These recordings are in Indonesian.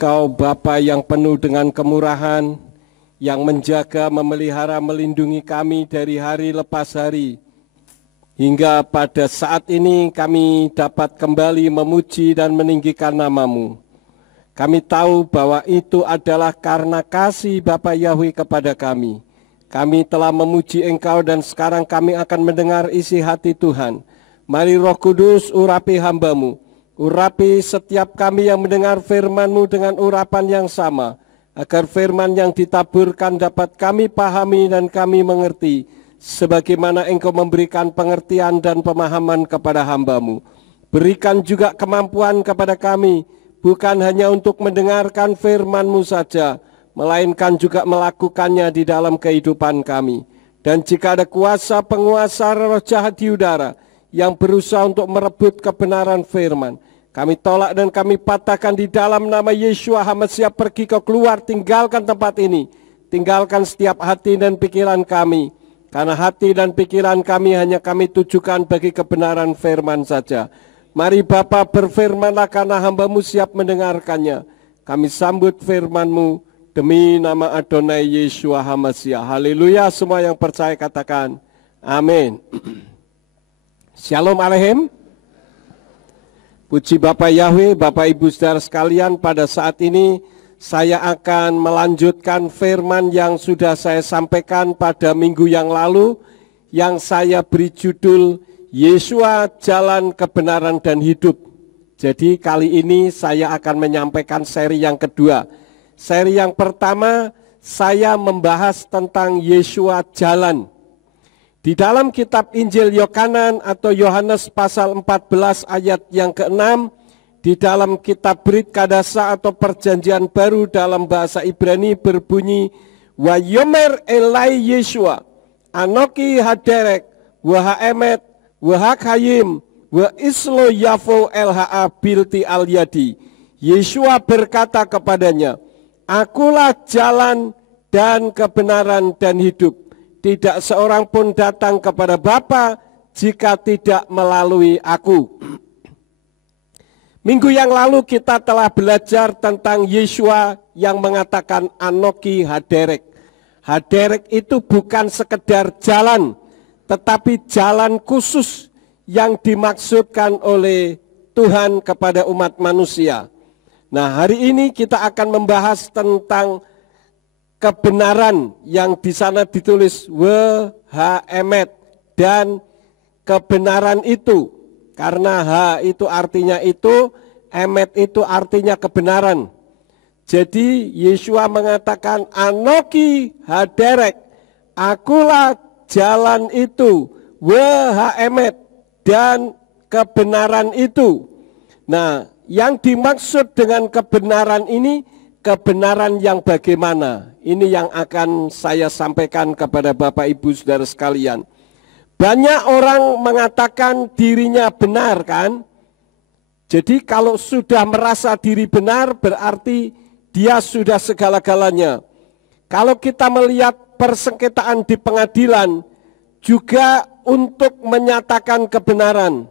Engkau Bapa yang penuh dengan kemurahan, yang menjaga, memelihara, melindungi kami dari hari lepas hari. Hingga pada saat ini kami dapat kembali memuji dan meninggikan nama-Mu. Kami tahu bahwa itu adalah karena kasih Bapa Yahweh kepada kami. Kami telah memuji Engkau dan sekarang kami akan mendengar isi hati Tuhan. Mari Roh Kudus urapi hamba-Mu. Urapi setiap kami yang mendengar firman-Mu dengan urapan yang sama, agar firman yang ditaburkan dapat kami pahami dan kami mengerti, sebagaimana Engkau memberikan pengertian dan pemahaman kepada hamba-Mu. Berikan juga kemampuan kepada kami, bukan hanya untuk mendengarkan firman-Mu saja, melainkan juga melakukannya di dalam kehidupan kami. Dan jika ada kuasa penguasa roh jahat di udara yang berusaha untuk merebut kebenaran firman, kami tolak dan kami patahkan di dalam nama Yeshua HaMasiah. Pergi kau keluar, tinggalkan tempat ini. Tinggalkan setiap hati dan pikiran kami. Karena hati dan pikiran kami hanya kami tujukan bagi kebenaran firman saja. Mari Bapa berfirmanlah karena hamba-Mu siap mendengarkannya. Kami sambut firman-Mu demi nama Adonai Yeshua HaMasiah. Haleluya, semua yang percaya katakan amin. Shalom Aleichem. Puji Bapak Yahweh, Bapak Ibu Saudara sekalian, pada saat ini saya akan melanjutkan firman yang sudah saya sampaikan pada minggu yang lalu, yang saya beri judul Yeshua Jalan Kebenaran dan Hidup. Jadi kali ini saya akan menyampaikan seri yang kedua. Seri yang pertama saya membahas tentang Yeshua Jalan. Di dalam kitab Injil Yohanan atau Yohanes pasal 14 ayat yang ke-6, di dalam kitab Brit Kadasa atau Perjanjian Baru dalam bahasa Ibrani berbunyi, Wa yomer elai Yeshua, Anoki haderek, wa haemet, wa hakayim, wa islo yafo elha bilti al yadi. Yeshua berkata kepadanya, Akulah jalan dan kebenaran dan hidup. Tidak seorang pun datang kepada Bapa jika tidak melalui aku. Minggu yang lalu kita telah belajar tentang Yeshua yang mengatakan Anoki haderek. Haderek itu bukan sekedar jalan, tetapi jalan khusus yang dimaksudkan oleh Tuhan kepada umat manusia. Nah, hari ini kita akan membahas tentang kebenaran yang di sana ditulis emet, dan kebenaran itu, karena itu artinya itu, emet itu artinya kebenaran. Jadi Yeshua mengatakan Anoki haderek, akulah jalan itu, emet, dan kebenaran itu. Nah, yang dimaksud dengan kebenaran ini, kebenaran yang bagaimana? Ini yang akan saya sampaikan kepada Bapak Ibu Saudara sekalian. Banyak orang mengatakan dirinya benar kan? Jadi kalau sudah merasa diri benar berarti dia sudah segala-galanya. Kalau kita melihat persengketaan di pengadilan juga untuk menyatakan kebenaran.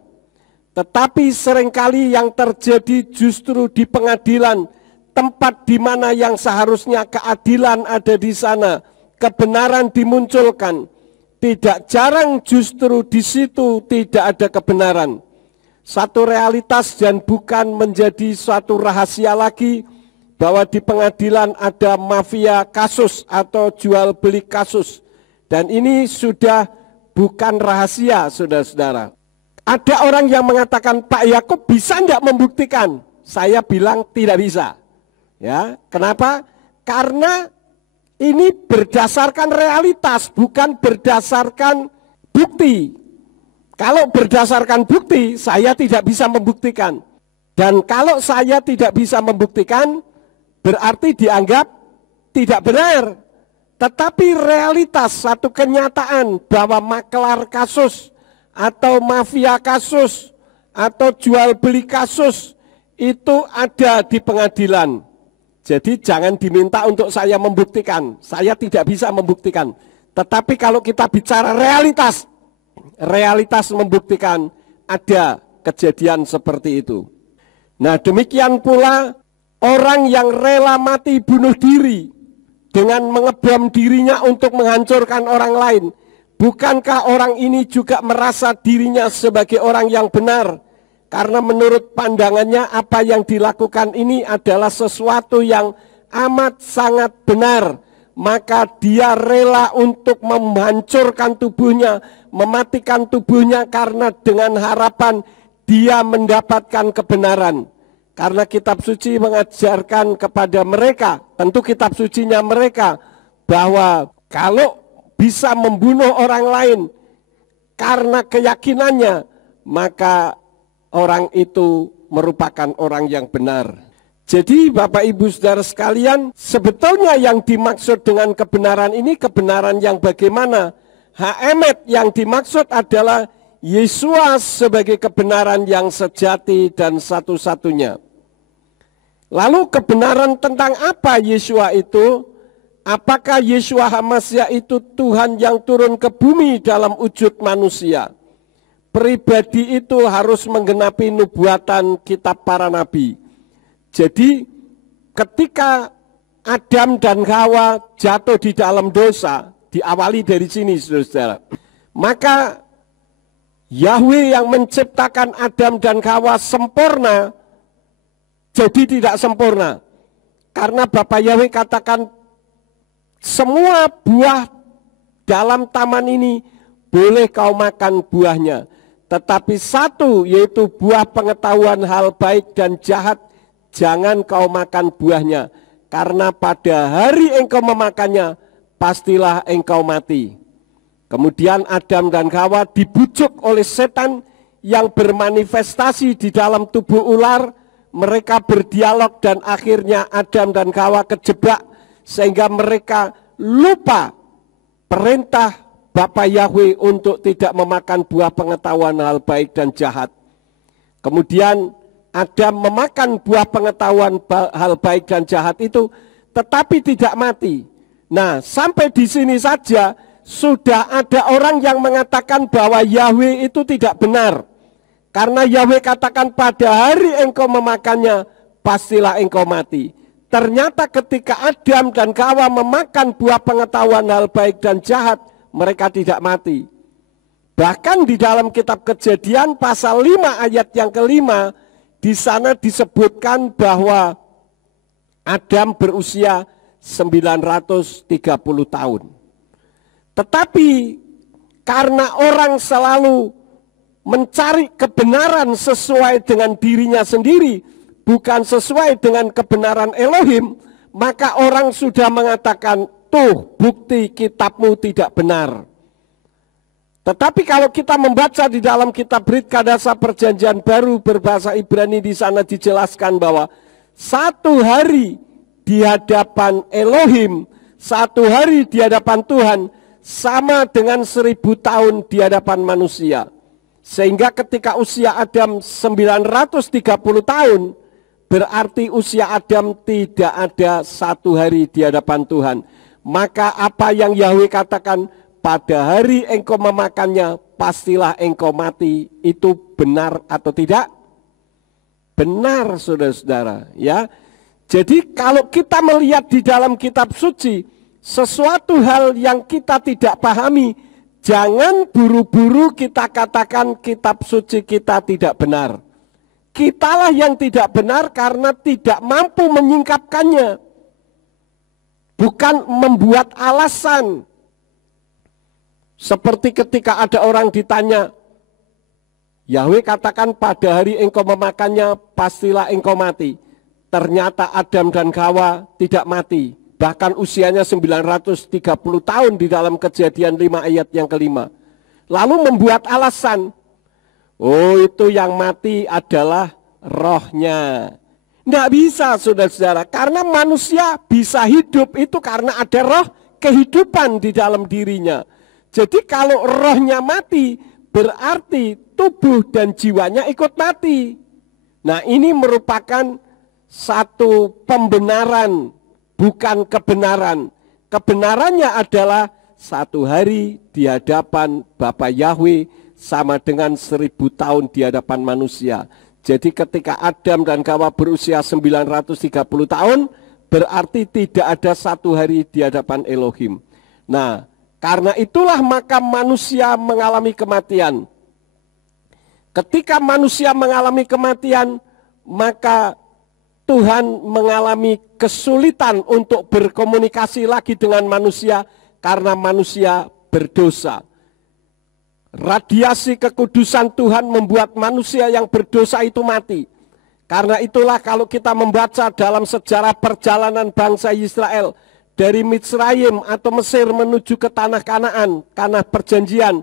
Tetapi seringkali yang terjadi justru di pengadilan, tempat di mana yang seharusnya keadilan ada di sana, kebenaran dimunculkan. Tidak jarang justru di situ tidak ada kebenaran. Satu realitas dan bukan menjadi suatu rahasia lagi bahwa di pengadilan ada mafia kasus atau jual beli kasus. Dan ini sudah bukan rahasia, saudara-saudara. Ada orang yang mengatakan, Pak Yakub bisa enggak membuktikan? Saya bilang tidak bisa. Ya, kenapa? Karena ini berdasarkan realitas, bukan berdasarkan bukti. Kalau berdasarkan bukti, saya tidak bisa membuktikan. Dan kalau saya tidak bisa membuktikan, berarti dianggap tidak benar. Tetapi realitas, satu kenyataan bahwa maklar kasus, atau mafia kasus, atau jual beli kasus, itu ada di pengadilan. Jadi jangan diminta untuk saya membuktikan, saya tidak bisa membuktikan. Tetapi kalau kita bicara realitas, realitas membuktikan ada kejadian seperti itu. Nah demikian pula Orang yang rela mati bunuh diri dengan mengebom dirinya untuk menghancurkan orang lain, bukankah orang ini juga merasa dirinya sebagai orang yang benar? Karena menurut pandangannya apa yang dilakukan ini adalah sesuatu yang amat sangat benar. Maka dia rela untuk menghancurkan tubuhnya, mematikan tubuhnya karena dengan harapan dia mendapatkan kebenaran. Karena kitab suci mengajarkan kepada mereka, tentu kitab sucinya mereka, bahwa kalau bisa membunuh orang lain karena keyakinannya, maka orang itu merupakan orang yang benar. Jadi Bapak Ibu Saudara sekalian, sebetulnya yang dimaksud dengan kebenaran ini kebenaran yang bagaimana? Haemet yang dimaksud adalah Yesua sebagai kebenaran yang sejati dan satu-satunya. Lalu kebenaran tentang apa Yesua itu? Apakah Yesua HaMasiah itu Tuhan yang turun ke bumi dalam wujud manusia? Pribadi itu harus menggenapi nubuatan kitab para nabi. Jadi ketika Adam dan Hawa jatuh di dalam dosa, diawali dari sini saudara-saudara, maka Yahweh yang menciptakan Adam dan Hawa sempurna, jadi tidak sempurna. Karena Bapak Yahweh katakan semua buah dalam taman ini boleh kau makan buahnya. Tetapi satu yaitu buah pengetahuan hal baik dan jahat jangan kau makan buahnya. Karena pada hari engkau memakannya pastilah engkau mati. Kemudian Adam dan Hawa dibujuk oleh setan yang bermanifestasi di dalam tubuh ular. Mereka berdialog dan akhirnya Adam dan Hawa kejebak sehingga mereka lupa perintah Bapa Yahweh untuk tidak memakan buah pengetahuan hal baik dan jahat. Kemudian Adam memakan buah pengetahuan hal baik dan jahat itu tetapi tidak mati. Nah, sampai di sini saja sudah ada orang yang mengatakan bahwa Yahweh itu tidak benar. Karena Yahweh katakan pada hari engkau memakannya, pastilah engkau mati. Ternyata ketika Adam dan Hawa memakan buah pengetahuan hal baik dan jahat, mereka tidak mati. Bahkan di dalam kitab Kejadian pasal 5 ayat yang kelima, di sana disebutkan bahwa Adam berusia 930 tahun. Tetapi karena orang selalu mencari kebenaran sesuai dengan dirinya sendiri, bukan sesuai dengan kebenaran Elohim, maka orang sudah mengatakan, tuh bukti kitabmu tidak benar. Tetapi kalau kita membaca di dalam kitab Brit Kadasa Perjanjian Baru berbahasa Ibrani, di sana dijelaskan bahwa satu hari di hadapan Elohim, satu hari di hadapan Tuhan, sama dengan 1000 tahun di hadapan manusia. Sehingga ketika usia Adam 930 tahun, berarti usia Adam tidak ada satu hari di hadapan Tuhan. Maka apa yang Yahweh katakan, pada hari engkau memakannya, pastilah engkau mati, itu benar atau tidak? Benar saudara-saudara, ya. Jadi kalau kita melihat di dalam kitab suci, sesuatu hal yang kita tidak pahami, jangan buru-buru kita katakan kitab suci kita tidak benar. Kitalah yang tidak benar karena tidak mampu menyingkapkannya. Bukan membuat alasan. Seperti ketika ada orang ditanya, Yahweh katakan pada hari engkau memakannya pastilah engkau mati. Ternyata Adam dan Hawa tidak mati. Bahkan usianya 930 tahun di dalam Kejadian 5 ayat yang kelima. Lalu membuat alasan, oh itu yang mati adalah rohnya. Tidak bisa saudara-saudara, karena manusia bisa hidup itu karena ada roh kehidupan di dalam dirinya. Jadi kalau rohnya mati, berarti tubuh dan jiwanya ikut mati. Nah ini merupakan satu pembenaran, bukan kebenaran. Kebenarannya adalah satu hari di hadapan Bapa Yahweh sama dengan 1000 tahun di hadapan manusia. Jadi ketika Adam dan Hawa berusia 930 tahun, berarti tidak ada satu hari di hadapan Elohim. Nah, karena itulah maka manusia mengalami kematian. Ketika manusia mengalami kematian, maka Tuhan mengalami kesulitan untuk berkomunikasi lagi dengan manusia karena manusia berdosa. Radiasi kekudusan Tuhan membuat manusia yang berdosa itu mati. Karena itulah kalau kita membaca dalam sejarah perjalanan bangsa Israel dari Mitsraim atau Mesir menuju ke tanah Kanaan, tanah perjanjian,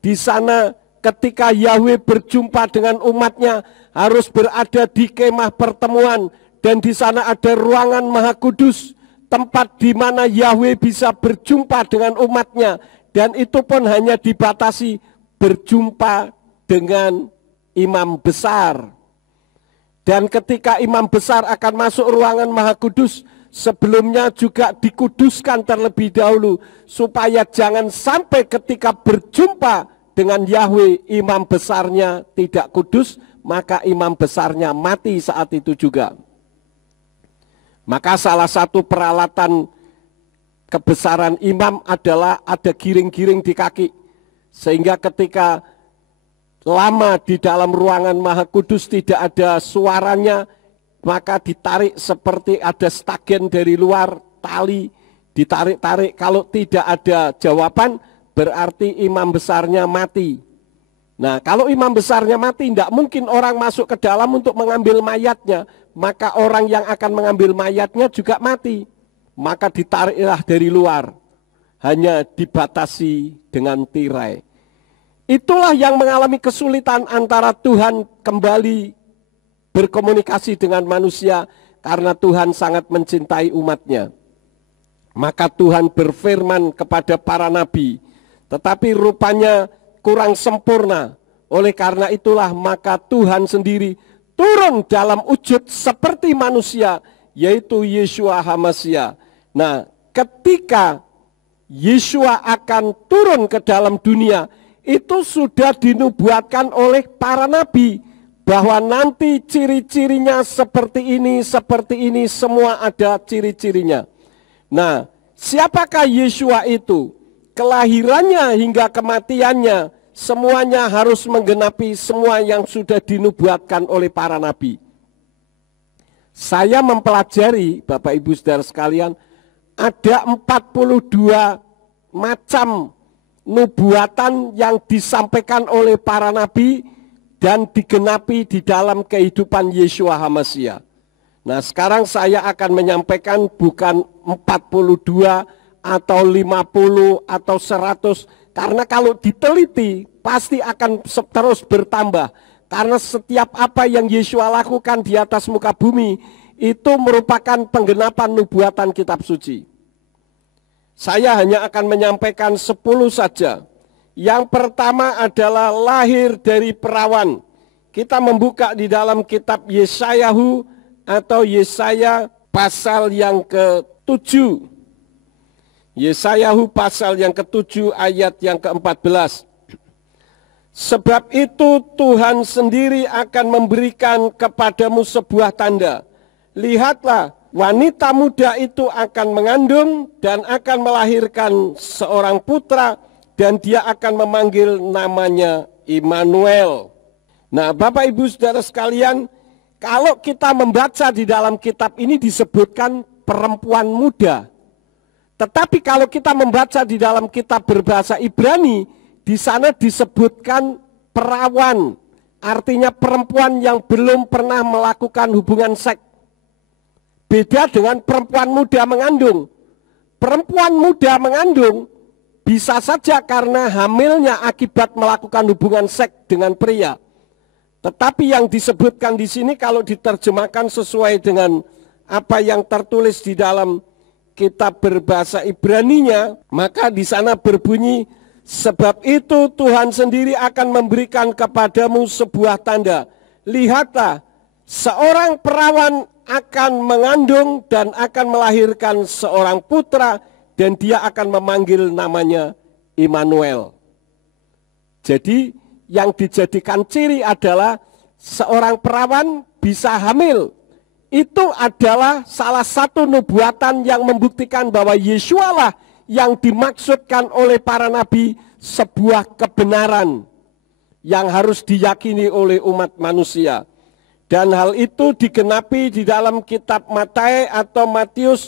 di sana ketika Yahweh berjumpa dengan umatnya harus berada di kemah pertemuan, dan di sana ada ruangan Maha Kudus, tempat di mana Yahweh bisa berjumpa dengan umatnya, dan itu pun hanya dibatasi berjumpa dengan imam besar. Dan ketika imam besar akan masuk ruangan Maha Kudus, sebelumnya juga dikuduskan terlebih dahulu, supaya jangan sampai ketika berjumpa dengan Yahweh imam besarnya tidak kudus, maka imam besarnya mati saat itu juga. Maka salah satu peralatan kebesaran imam adalah ada giring-giring di kaki. Sehingga ketika lama di dalam ruangan Maha Kudus tidak ada suaranya, maka ditarik seperti ada stagen dari luar, tali ditarik-tarik. Kalau tidak ada jawaban, berarti imam besarnya mati. Nah, kalau imam besarnya mati, tidak mungkin orang masuk ke dalam untuk mengambil mayatnya, maka orang yang akan mengambil mayatnya juga mati. Maka ditariklah dari luar, hanya dibatasi dengan tirai. Itulah yang mengalami kesulitan antara Tuhan kembali berkomunikasi dengan manusia, karena Tuhan sangat mencintai umatnya. Maka Tuhan berfirman kepada para nabi, tetapi rupanya kurang sempurna. Oleh karena itulah maka Tuhan sendiri turun dalam wujud seperti manusia, yaitu Yeshua HaMashiach. Nah, ketika Yeshua akan turun ke dalam dunia, itu sudah dinubuatkan oleh para nabi, bahwa nanti ciri-cirinya seperti ini, semua ada ciri-cirinya. Nah, siapakah Yeshua itu? Kelahirannya hingga kematiannya, semuanya harus menggenapi semua yang sudah dinubuatkan oleh para nabi. Saya mempelajari, Bapak Ibu Saudara sekalian, ada 42 macam nubuatan yang disampaikan oleh para nabi dan digenapi di dalam kehidupan Yeshua HaMashiach. Nah, sekarang saya akan menyampaikan bukan 42 atau 50 atau 100, karena kalau diteliti pasti akan terus bertambah. Karena setiap apa yang Yeshua lakukan di atas muka bumi itu merupakan penggenapan nubuatan kitab suci. Saya hanya akan menyampaikan 10 saja. Yang pertama adalah lahir dari perawan. Kita membuka di dalam kitab Yesayahu atau Yesaya pasal yang ke-7. Yesayahu pasal yang ke-7 ayat yang ke-14. Sebab itu Tuhan sendiri akan memberikan kepadamu sebuah tanda. Lihatlah, wanita muda itu akan mengandung dan akan melahirkan seorang putra, dan dia akan memanggil namanya Immanuel. Nah, Bapak Ibu Saudara sekalian, kalau kita membaca di dalam kitab ini disebutkan perempuan muda. Tetapi kalau kita membaca di dalam kitab berbahasa Ibrani, di sana disebutkan perawan, artinya perempuan yang belum pernah melakukan hubungan seks. Beda dengan perempuan muda mengandung. Perempuan muda mengandung bisa saja karena hamilnya akibat melakukan hubungan seks dengan pria. Tetapi yang disebutkan di sini kalau diterjemahkan sesuai dengan apa yang tertulis di dalam kitab berbahasa Ibraninya, maka di sana berbunyi, sebab itu Tuhan sendiri akan memberikan kepadamu sebuah tanda. Lihatlah, seorang perawan akan mengandung dan akan melahirkan seorang putra, dan dia akan memanggil namanya Immanuel. Jadi yang dijadikan ciri adalah seorang perawan bisa hamil. Itu adalah salah satu nubuatan yang membuktikan bahwa Yeshua lah yang dimaksudkan oleh para nabi, sebuah kebenaran yang harus diyakini oleh umat manusia. Dan hal itu digenapi di dalam kitab Matius atau Matius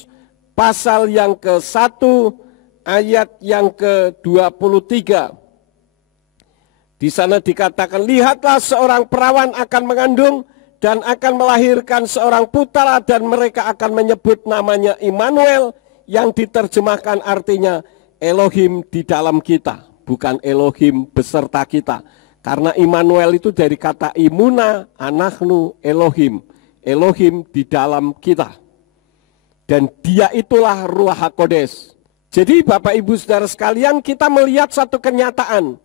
pasal yang ke-1 ayat yang ke-23. Di sana dikatakan, lihatlah seorang perawan akan mengandung dan akan melahirkan seorang putra dan mereka akan menyebut namanya Immanuel, yang diterjemahkan artinya Elohim di dalam kita, bukan Elohim beserta kita. Karena Immanuel itu dari kata imuna, anahnu, Elohim. Elohim di dalam kita. Dan dia itulah Ruach HaKodes. Jadi Bapak Ibu Saudara sekalian, kita melihat satu kenyataan.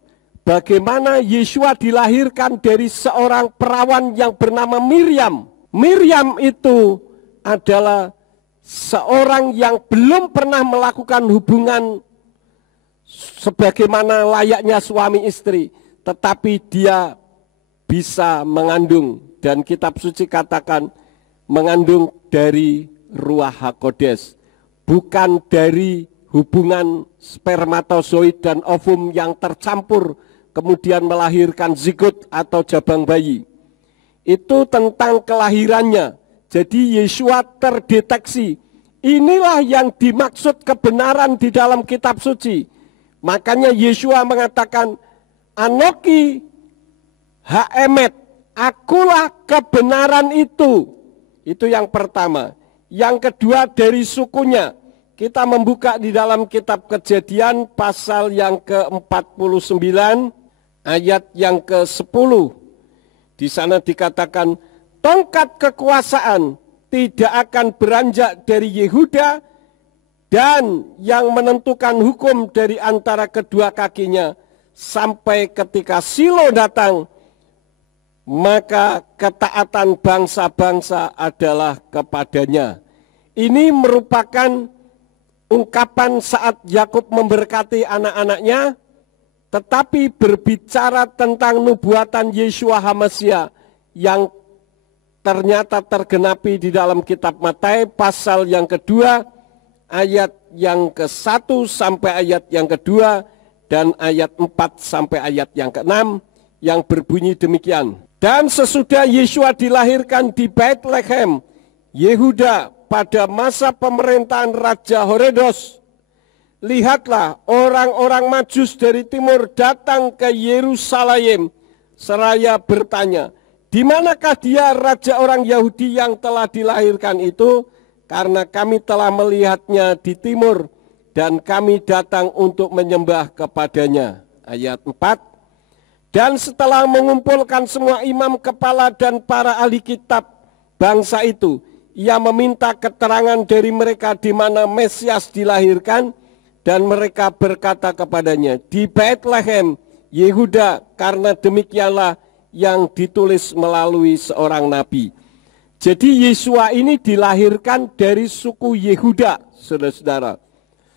Bagaimana Yeshua dilahirkan dari seorang perawan yang bernama Miriam. Miriam itu adalah seorang yang belum pernah melakukan hubungan sebagaimana layaknya suami istri, tetapi dia bisa mengandung, dan kitab suci katakan mengandung dari Ruach HaKodes, bukan dari hubungan spermatozoid dan ovum yang tercampur kemudian melahirkan zigot atau jabang bayi. Itu tentang kelahirannya. Jadi Yeshua terdeteksi. Inilah yang dimaksud kebenaran di dalam kitab suci. Makanya Yeshua mengatakan, Anoki Haemet, akulah kebenaran itu. Itu yang pertama. Yang kedua dari sukunya. Kita membuka di dalam kitab Kejadian pasal yang ke-49 ayat yang ke-10. Di sana dikatakan, tongkat kekuasaan tidak akan beranjak dari Yehuda, dan yang menentukan hukum dari antara kedua kakinya, sampai ketika Silo datang, maka ketaatan bangsa-bangsa adalah kepadanya. Ini merupakan ungkapan saat Yakub memberkati anak-anaknya, tetapi berbicara tentang nubuatan Yeshua HaMasiah yang ternyata tergenapi di dalam kitab Matius pasal yang kedua, ayat yang ke-1 sampai ayat yang kedua, dan ayat 4 sampai ayat yang ke-6, yang berbunyi demikian. Dan sesudah Yeshua dilahirkan di Bethlehem, Yehuda, pada masa pemerintahan Raja Herodes, lihatlah orang-orang Majus dari timur datang ke Yerusalem seraya bertanya, di manakah dia raja orang Yahudi yang telah dilahirkan itu? Karena kami telah melihatnya di timur dan kami datang untuk menyembah kepadanya. Ayat 4. Dan setelah mengumpulkan semua imam kepala dan para ahli kitab bangsa itu, ia meminta keterangan dari mereka di mana Mesias dilahirkan, dan mereka berkata kepadanya, di Bethlehem, Yehuda, karena demikianlah yang ditulis melalui seorang nabi. Jadi Yeshua ini dilahirkan dari suku Yehuda, saudara-saudara,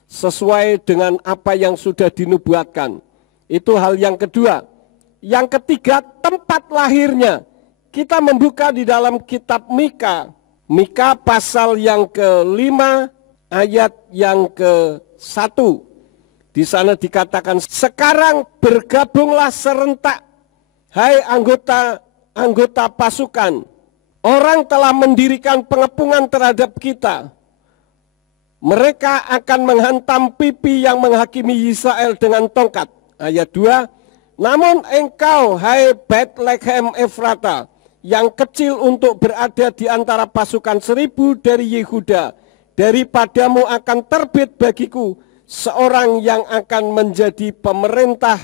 sesuai dengan apa yang sudah dinubuatkan. Itu hal yang kedua. Yang ketiga, tempat lahirnya. Kita membuka di dalam kitab Mika. Mika pasal yang ke-5 ayat yang ke-1. Di sana dikatakan, sekarang bergabunglah serentak, hai anggota pasukan. Orang telah mendirikan pengepungan terhadap kita. Mereka akan menghantam pipi yang menghakimi Israel dengan tongkat. Ayat 2. Namun engkau, hai Bethlehem Efrata, yang kecil untuk berada di antara pasukan 1000 dari Yehuda, daripadamu akan terbit bagiku seorang yang akan menjadi pemerintah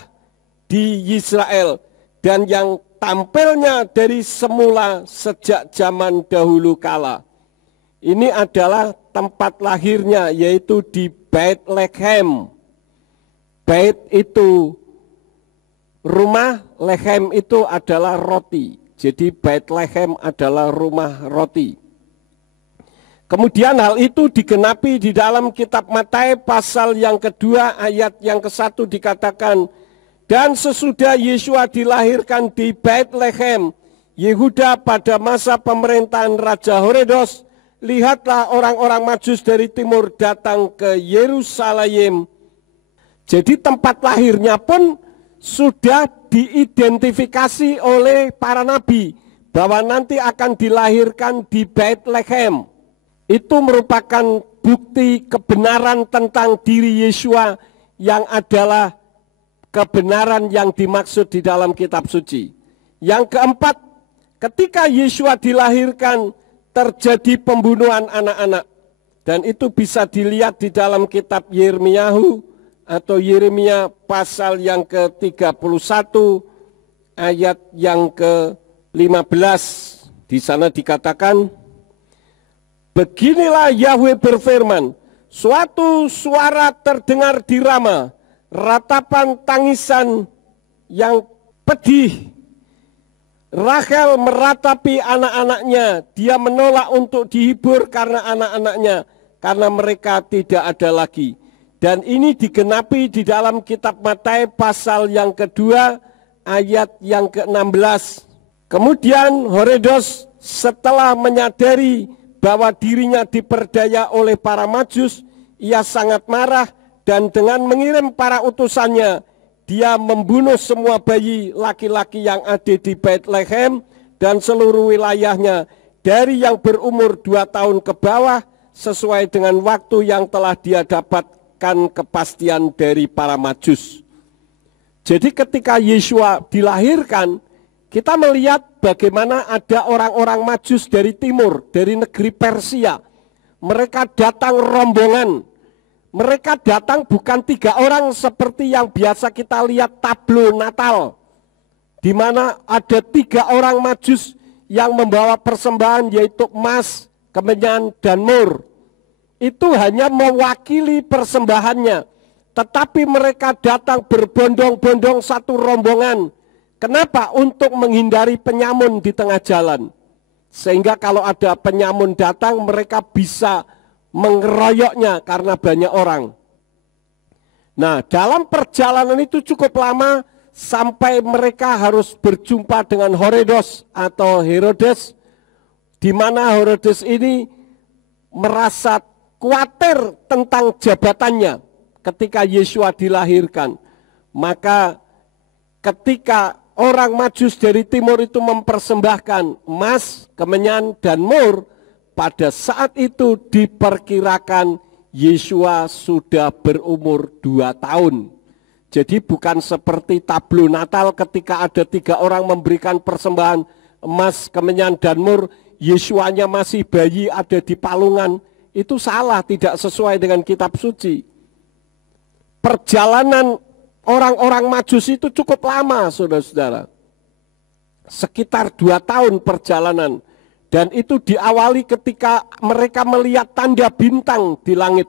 di Israel, dan yang tampilnya dari semula sejak zaman dahulu kala. Ini adalah tempat lahirnya, yaitu di Bethlehem. Bait itu rumah, lehem itu adalah roti. Jadi Bethlehem adalah rumah roti. Kemudian hal itu digenapi di dalam kitab Matius pasal yang kedua ayat yang ke-1 dikatakan, dan sesudah Yeshua dilahirkan di Bethlehem, Yehuda pada masa pemerintahan Raja Herodes, lihatlah orang-orang Majus dari timur datang ke Yerusalem. Jadi tempat lahirnya pun sudah diidentifikasi oleh para nabi bahwa nanti akan dilahirkan di Bethlehem. Itu merupakan bukti kebenaran tentang diri Yeshua yang adalah kebenaran yang dimaksud di dalam kitab suci. Yang keempat, ketika Yeshua dilahirkan terjadi pembunuhan anak-anak. Dan itu bisa dilihat di dalam kitab Yeremiyahu atau Yeremia pasal yang ke-31 ayat yang ke-15. Di sana dikatakan, beginilah Yahweh berfirman, suatu suara terdengar di Rama, ratapan tangisan yang pedih. Rachel meratapi anak-anaknya, dia menolak untuk dihibur karena anak-anaknya, karena mereka tidak ada lagi. Dan ini digenapi di dalam kitab Matius pasal yang kedua, ayat yang ke-16. Kemudian Herodes setelah menyadari bahwa dirinya diperdaya oleh para Majus, ia sangat marah dan dengan mengirim para utusannya, dia membunuh semua bayi laki-laki yang ada di Bethlehem dan seluruh wilayahnya dari yang berumur 2 tahun ke bawah sesuai dengan waktu yang telah dia dapatkan kepastian dari para Majus. Jadi ketika Yeshua dilahirkan, kita melihat bagaimana ada orang-orang Majus dari timur, dari negeri Persia. Mereka datang rombongan. Mereka datang bukan 3 orang seperti yang biasa kita lihat tablo Natal, di mana ada 3 orang Majus yang membawa persembahan yaitu emas, kemenyan, dan mur. Itu hanya mewakili persembahannya, tetapi mereka datang berbondong-bondong satu rombongan. Kenapa? Untuk menghindari penyamun di tengah jalan. Sehingga kalau ada penyamun datang, mereka bisa mengeroyoknya karena banyak orang. Nah, dalam perjalanan itu cukup lama sampai mereka harus berjumpa dengan Herodes atau Herodes, di mana Herodes ini merasa khawatir tentang jabatannya ketika Yeshua dilahirkan. Maka ketika orang Majus dari timur itu mempersembahkan emas, kemenyan, dan mur, pada saat itu diperkirakan Yeshua sudah berumur 2 tahun. Jadi bukan seperti tablo Natal ketika ada 3 orang memberikan persembahan emas, kemenyan, dan mur, Yeshuanya masih bayi ada di palungan. Itu salah, tidak sesuai dengan kitab suci. Perjalanan orang-orang Majus itu cukup lama, saudara-saudara. Sekitar 2 tahun perjalanan. Dan itu diawali ketika mereka melihat tanda bintang di langit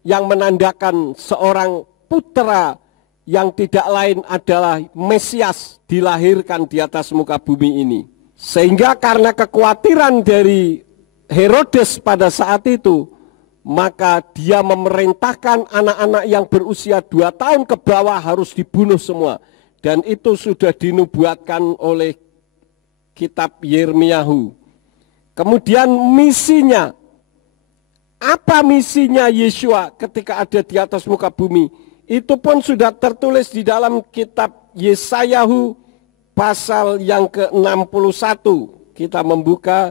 yang menandakan seorang putra yang tidak lain adalah Mesias dilahirkan di atas muka bumi ini. Sehingga karena kekhawatiran dari Herodes pada saat itu, maka dia memerintahkan anak-anak yang berusia 2 tahun ke bawah harus dibunuh semua. Dan itu sudah dinubuatkan oleh kitab Yeremiyahu. Kemudian misinya, apa misinya Yeshua ketika ada di atas muka bumi? Itu pun sudah tertulis di dalam kitab Yesayahu pasal yang ke-61. Kita membuka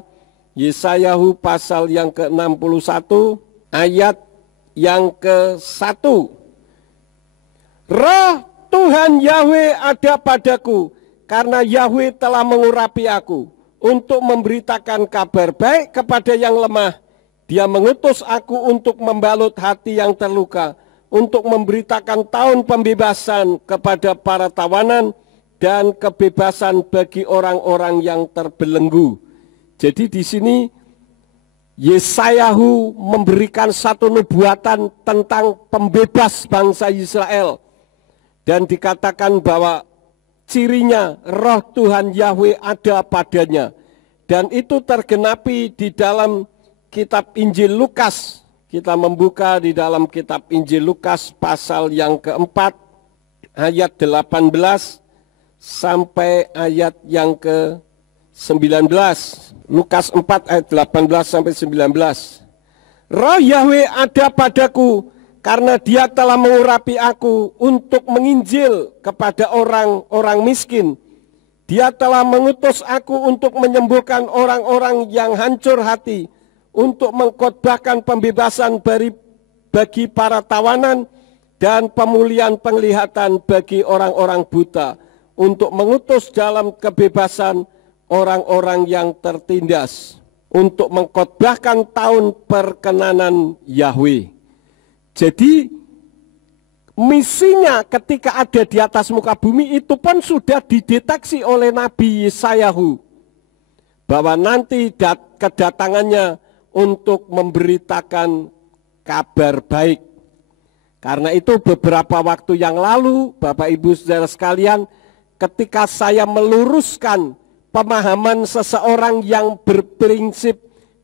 Yesayahu pasal yang ke-61 ayat yang ke-1. Roh Tuhan Yahweh ada padaku, karena Yahweh telah mengurapi aku untuk memberitakan kabar baik kepada yang lemah. Dia mengutus aku untuk membalut hati yang terluka, untuk memberitakan tahun pembebasan kepada para tawanan dan kebebasan bagi orang-orang yang terbelenggu. Jadi di sini Yesayahu memberikan satu nubuatan tentang pembebas bangsa Israel. Dan dikatakan bahwa cirinya roh Tuhan Yahweh ada padanya. Dan itu tergenapi di dalam kitab Injil Lukas. Kita membuka di dalam kitab Injil Lukas pasal yang keempat, ayat 18 sampai ayat yang 19. Lukas 4 ayat 18 sampai 19. Roh Yahweh ada padaku, karena Dia telah mengurapi aku untuk menginjil kepada orang-orang miskin. Dia telah mengutus aku untuk menyembuhkan orang-orang yang hancur hati, untuk mengkhotbahkan pembebasan bagi para tawanan dan pemulihan penglihatan bagi orang-orang buta, untuk mengutus dalam kebebasan orang-orang yang tertindas, untuk mengkhotbahkan tahun perkenanan Yahweh. Jadi misinya ketika ada di atas muka bumi itu pun sudah dideteksi oleh Nabi Yesayahu, bahwa nanti kedatangannya untuk memberitakan kabar baik. Karena itu beberapa waktu yang lalu, Bapak Ibu Saudara sekalian, ketika saya meluruskan pemahaman seseorang yang berprinsip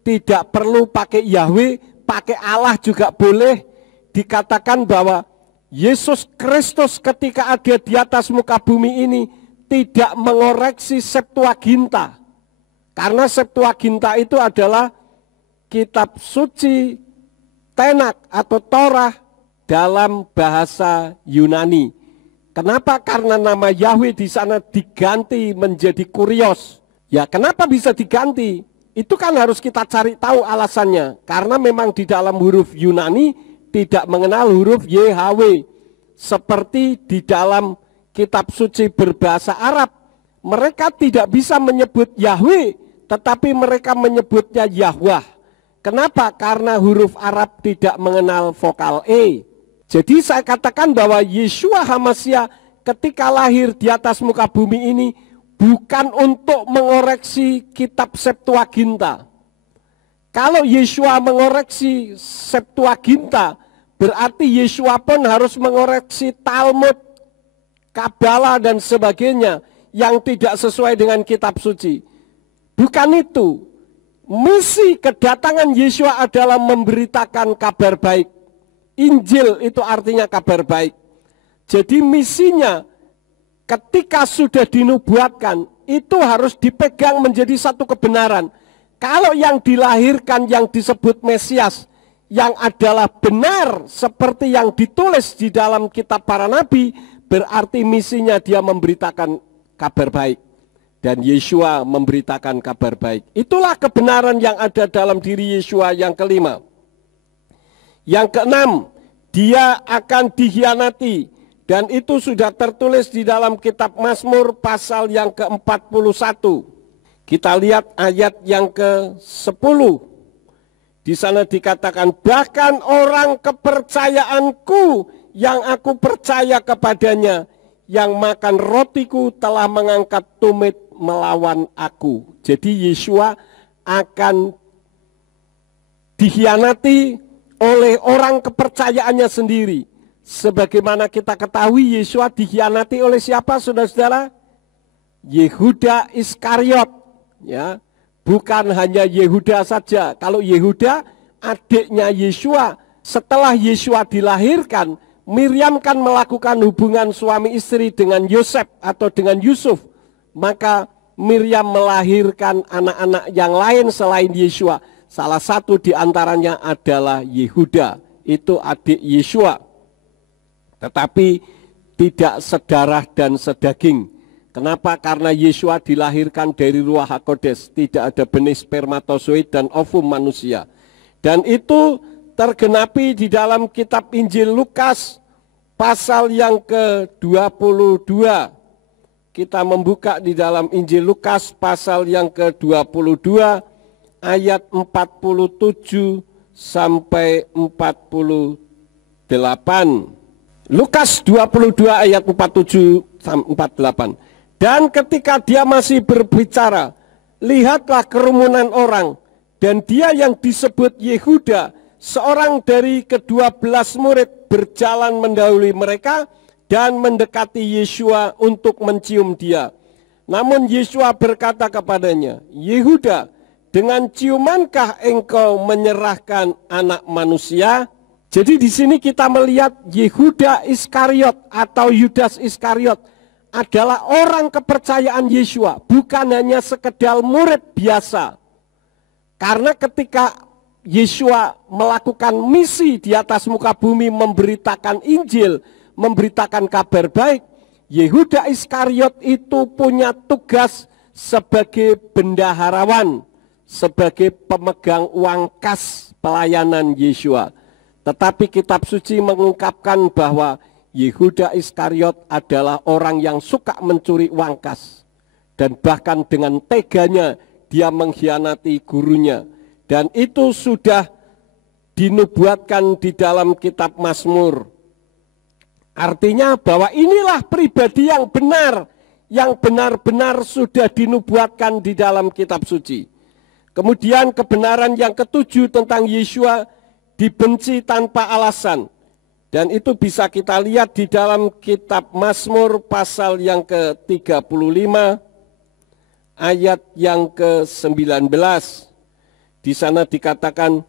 tidak perlu pakai Yahweh, pakai Allah juga boleh, dikatakan bahwa Yesus Kristus ketika ada di atas muka bumi ini tidak mengoreksi Septuaginta. Karena Septuaginta itu adalah kitab suci Tenak atau Torah dalam bahasa Yunani. Kenapa? Karena nama Yahweh di sana diganti menjadi Kurios. Ya, kenapa bisa diganti? Itu kan harus kita cari tahu alasannya. Karena memang di dalam huruf Yunani tidak mengenal huruf YHWH. Seperti di dalam kitab suci berbahasa Arab, mereka tidak bisa menyebut Yahweh, tetapi mereka menyebutnya Yahwah. Kenapa? Karena huruf Arab tidak mengenal vokal E. Jadi saya katakan bahwa Yeshua HaMashiach ketika lahir di atas muka bumi ini bukan untuk mengoreksi kitab Septuaginta. Kalau Yeshua mengoreksi Septuaginta, berarti Yeshua pun harus mengoreksi Talmud, Kabbalah dan sebagainya yang tidak sesuai dengan kitab suci. Bukan itu. Misi kedatangan Yeshua adalah memberitakan kabar baik. Injil itu artinya kabar baik. Jadi misinya ketika sudah dinubuatkan itu harus dipegang menjadi satu kebenaran. Kalau yang dilahirkan yang disebut Mesias yang adalah benar seperti yang ditulis di dalam kitab para nabi, berarti misinya dia memberitakan kabar baik. Dan Yeshua memberitakan kabar baik. Itulah kebenaran yang ada dalam diri Yeshua yang kelima. Yang keenam, dia akan dikhianati. Dan itu sudah tertulis di dalam kitab Mazmur pasal yang ke-41. Kita lihat ayat yang ke-10. Di sana dikatakan, bahkan orang kepercayaanku yang aku percaya kepadanya, yang makan rotiku telah mengangkat tumit melawan aku. Jadi Yeshua akan dikhianati oleh orang kepercayaannya sendiri. Sebagaimana kita ketahui Yeshua dikhianati oleh siapa, saudara-saudara? Yehuda Iskariot. Ya, bukan hanya Yehuda saja. Kalau Yehuda adiknya Yeshua, setelah Yeshua dilahirkan, Miriam kan melakukan hubungan suami istri dengan Yosef atau dengan Yusuf. Maka Miriam melahirkan anak-anak yang lain selain Yeshua. Salah satu di antaranya adalah Yehuda. Itu adik Yeshua. Tetapi tidak sedarah dan sedaging. Kenapa? Karena Yeshua dilahirkan dari Ruach HaKodes. Tidak ada benih spermatozoid dan ovum manusia. Dan itu tergenapi di dalam kitab Injil Lukas pasal yang ke-22. Kita membuka di dalam Injil Lukas pasal yang ke-22 ayat 47 sampai 48. Lukas 22 ayat 47 sampai 48. Dan ketika dia masih berbicara, lihatlah kerumunan orang, dan dia yang disebut Yehuda, seorang dari ke-12 murid, berjalan mendahului mereka dan mendekati Yeshua untuk mencium dia. Namun Yeshua berkata kepadanya, Yehuda, dengan ciumankah engkau menyerahkan anak manusia? Jadi di sini kita melihat Yehuda Iskariot atau Yudas Iskariot adalah orang kepercayaan Yeshua, bukan hanya sekedar murid biasa. Karena ketika Yeshua melakukan misi di atas muka bumi, memberitakan Injil, memberitakan kabar baik, Yehuda Iskariot itu punya tugas sebagai bendaharawan, sebagai pemegang uang kas pelayanan Yeshua. Tetapi kitab suci mengungkapkan bahwa Yehuda Iskariot adalah orang yang suka mencuri uang kas. Dan bahkan dengan teganya dia mengkhianati gurunya. Dan itu sudah dinubuatkan di dalam kitab Mazmur. Artinya bahwa inilah pribadi yang benar, yang benar-benar sudah dinubuatkan di dalam kitab suci. Kemudian kebenaran yang ketujuh tentang Yeshua dibenci tanpa alasan. Dan itu bisa kita lihat di dalam kitab Mazmur pasal yang ke-35 ayat yang ke-19. Di sana dikatakan,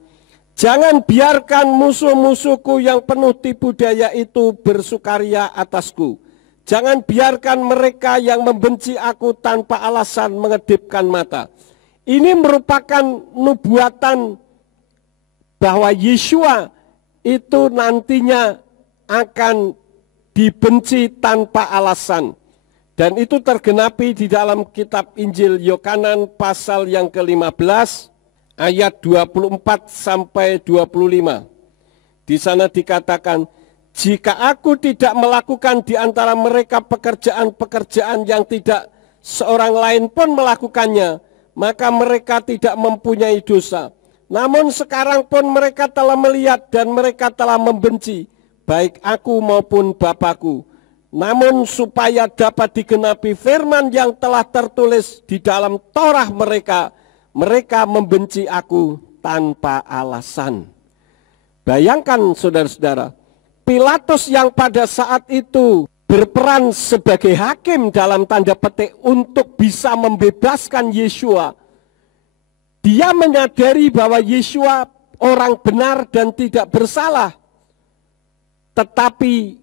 jangan biarkan musuh-musuhku yang penuh tipu daya itu bersukaria atasku. Jangan biarkan mereka yang membenci aku tanpa alasan mengedipkan mata. Ini merupakan nubuatan bahwa Yeshua itu nantinya akan dibenci tanpa alasan. Dan itu tergenapi di dalam kitab Injil Yohanes pasal yang ke-15 ayat 24 sampai 25. Di sana dikatakan, jika aku tidak melakukan di antara mereka pekerjaan-pekerjaan yang tidak seorang lain pun melakukannya, maka mereka tidak mempunyai dosa. Namun sekarang pun mereka telah melihat dan mereka telah membenci, baik aku maupun Bapakku. Namun supaya dapat digenapi firman yang telah tertulis di dalam Torah mereka, mereka membenci aku tanpa alasan. Bayangkan saudara-saudara, Pilatus yang pada saat itu berperan sebagai hakim dalam tanda petik untuk bisa membebaskan Yeshua. Dia menyadari bahwa Yeshua orang benar dan tidak bersalah. Tetapi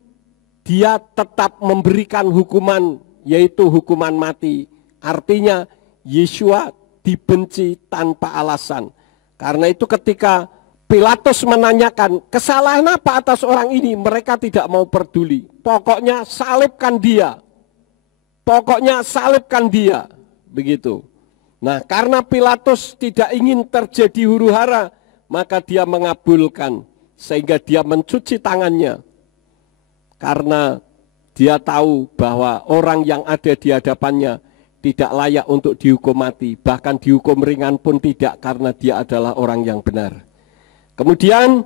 dia tetap memberikan hukuman, yaitu hukuman mati. Artinya Yeshua dibenci tanpa alasan. Karena itu ketika Pilatus menanyakan kesalahan apa atas orang ini, mereka tidak mau peduli. Pokoknya salibkan dia. Pokoknya salibkan dia. Begitu. Nah, karena Pilatus tidak ingin terjadi huru hara, maka dia mengabulkan, sehingga dia mencuci tangannya. Karena dia tahu bahwa orang yang ada di hadapannya tidak layak untuk dihukum mati, bahkan dihukum ringan pun tidak, karena dia adalah orang yang benar. Kemudian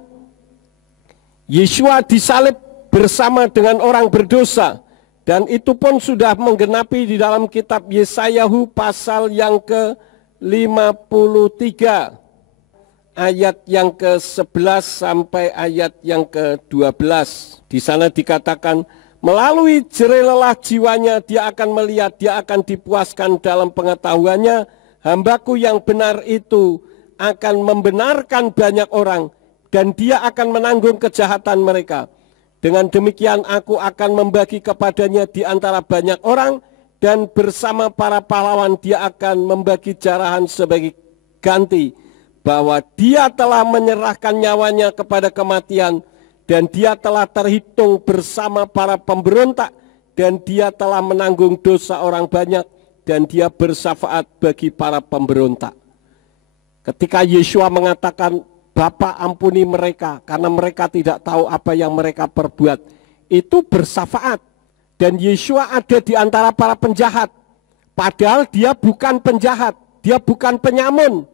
Yeshua disalib bersama dengan orang berdosa. Dan itu pun sudah menggenapi di dalam kitab Yesayahu pasal yang ke-53 ayat yang ke-11 sampai ayat yang ke-12. Di sana dikatakan, melalui jerih lelah jiwanya dia akan melihat, dia akan dipuaskan dalam pengetahuannya. Hambaku yang benar itu akan membenarkan banyak orang dan dia akan menanggung kejahatan mereka. Dengan demikian aku akan membagi kepadanya di antara banyak orang, dan bersama para pahlawan dia akan membagi jarahan sebagai ganti, bahwa dia telah menyerahkan nyawanya kepada kematian, dan dia telah terhitung bersama para pemberontak, dan dia telah menanggung dosa orang banyak, dan dia bersyafaat bagi para pemberontak. Ketika Yeshua mengatakan, Bapa ampuni mereka karena mereka tidak tahu apa yang mereka perbuat, itu bersyafaat. Dan Yeshua ada di antara para penjahat. Padahal dia bukan penjahat, dia bukan penyamun,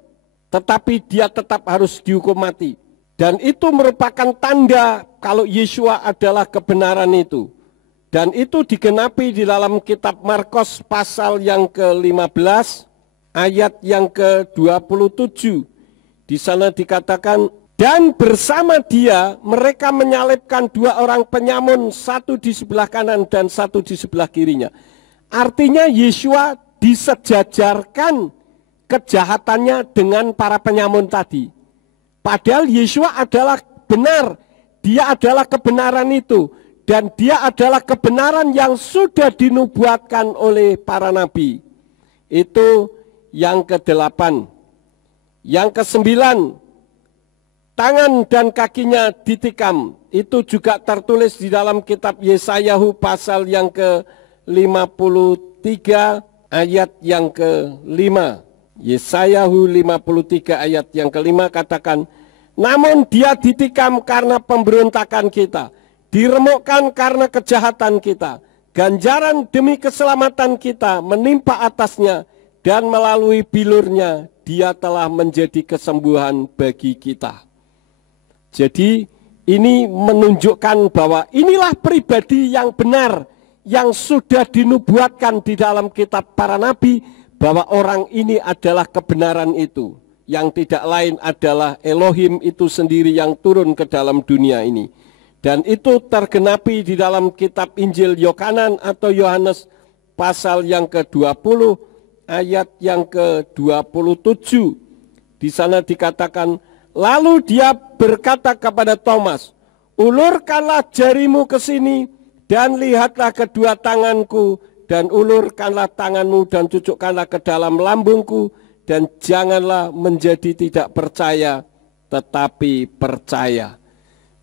tetapi dia tetap harus dihukum mati. Dan itu merupakan tanda kalau Yeshua adalah kebenaran itu. Dan itu digenapi di dalam kitab Markus pasal yang ke-15 ayat yang ke-27. Di sana dikatakan, dan bersama dia mereka menyalibkan dua orang penyamun, satu di sebelah kanan dan satu di sebelah kirinya. Artinya Yeshua disejajarkan kejahatannya dengan para penyamun tadi. Padahal Yeshua adalah benar, dia adalah kebenaran itu. dan dia adalah kebenaran yang sudah dinubuatkan oleh para nabi. Itu yang ke-8. Yang ke-9, tangan dan kakinya ditikam. Itu juga tertulis di dalam kitab Yesayahu pasal yang ke-53 ayat yang ke-5. Yesayahu 53 ayat yang ke-5 katakan, namun dia ditikam karena pemberontakan kita, diremukkan karena kejahatan kita, ganjaran demi keselamatan kita menimpa atasnya, dan melalui bilurnya dia telah menjadi kesembuhan bagi kita. Jadi ini menunjukkan bahwa inilah pribadi yang benar yang sudah dinubuatkan di dalam kitab para nabi, bahwa orang ini adalah kebenaran itu, yang tidak lain adalah Elohim itu sendiri yang turun ke dalam dunia ini. Dan itu tergenapi di dalam kitab Injil Yohanan atau Yohanes pasal yang ke-20 ayat yang ke-27. Di sana dikatakan, lalu dia berkata kepada Thomas, ulurkanlah jarimu ke sini dan lihatlah kedua tanganku, dan ulurkanlah tanganmu dan cucukkanlah ke dalam lambungku, dan janganlah menjadi tidak percaya tetapi percaya.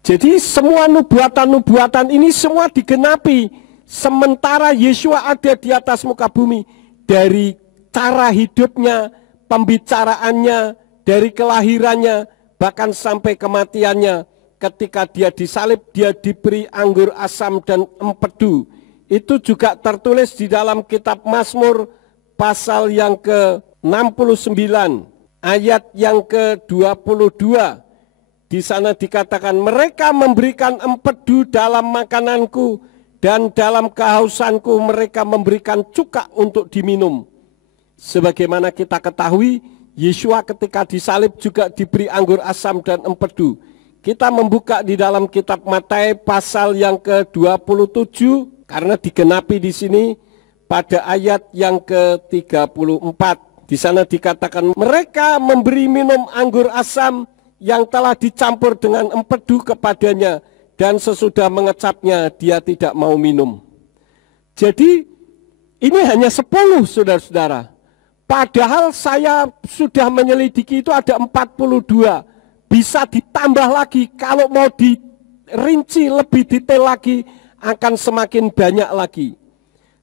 Jadi semua nubuatan-nubuatan ini semua digenapi sementara Yeshua ada di atas muka bumi. Dari cara hidupnya, pembicaraannya, dari kelahirannya, bahkan sampai kematiannya. Ketika dia disalib, dia diberi anggur asam dan empedu. Itu juga tertulis di dalam kitab Mazmur pasal yang ke-69 ayat yang ke-22. Di sana dikatakan, mereka memberikan empedu dalam makananku, dan dalam kehausanku mereka memberikan cuka untuk diminum. Sebagaimana kita ketahui, Yeshua ketika disalib juga diberi anggur asam dan empedu. Kita membuka di dalam kitab Matius pasal yang ke-27, karena digenapi di sini pada ayat yang ke-34. Di sana dikatakan, mereka memberi minum anggur asam yang telah dicampur dengan empedu kepadanya, dan sesudah mengecapnya dia tidak mau minum. Jadi ini hanya 10, saudara-saudara. Padahal saya sudah menyelidiki itu ada 42. Bisa ditambah lagi, kalau mau dirinci lebih detail lagi akan semakin banyak lagi.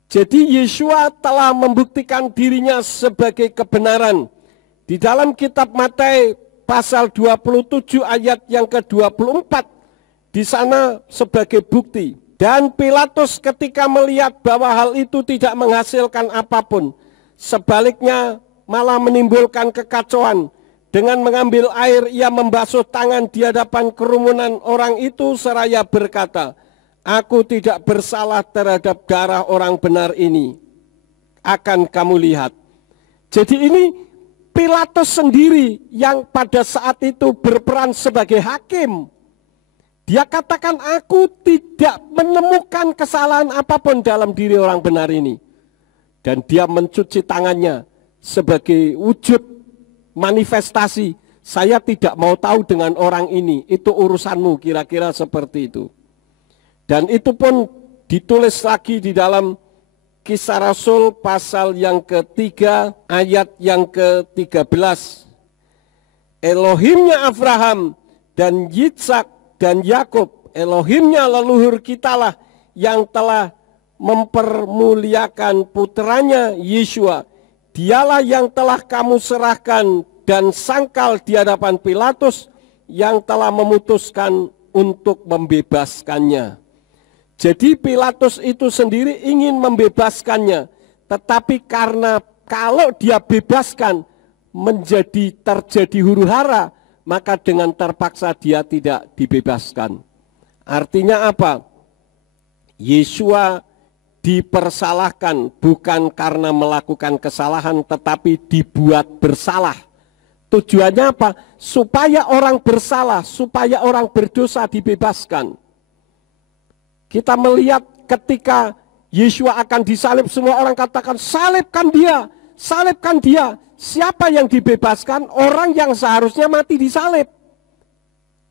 Jadi Yeshua telah membuktikan dirinya sebagai kebenaran. Di dalam kitab Matius pasal 27 ayat yang ke-24, di sana sebagai bukti. Dan Pilatus ketika melihat bahwa hal itu tidak menghasilkan apapun, sebaliknya malah menimbulkan kekacauan. Dengan mengambil air, ia membasuh tangan di hadapan kerumunan orang itu seraya berkata, aku tidak bersalah terhadap darah orang benar ini. Akan kamu lihat. Jadi ini Pilatus sendiri yang pada saat itu berperan sebagai hakim. Dia katakan, aku tidak menemukan kesalahan apapun dalam diri orang benar ini. Dan dia mencuci tangannya sebagai wujud manifestasi, saya tidak mau tahu dengan orang ini, itu urusanmu, kira-kira seperti itu. Dan itu pun ditulis lagi di dalam Kisah Rasul pasal yang ke-3 ayat yang ke-13. Elohimnya Abraham dan Yitzhak dan Yakub, Elohimnya leluhur kitalah yang telah mempermuliakan putranya Yeshua. Dialah yang telah kamu serahkan dan sangkal di hadapan Pilatus, yang telah memutuskan untuk membebaskannya. Jadi Pilatus itu sendiri ingin membebaskannya, tetapi karena kalau dia bebaskan terjadi huru hara, maka dengan terpaksa dia tidak dibebaskan. Artinya apa? Yeshua dipersalahkan bukan karena melakukan kesalahan, tetapi dibuat bersalah. Tujuannya apa? Supaya orang bersalah, supaya orang berdosa dibebaskan. Kita melihat ketika Yeshua akan disalib, semua orang katakan, salibkan dia, salibkan dia. Siapa yang dibebaskan? Orang yang seharusnya mati disalib,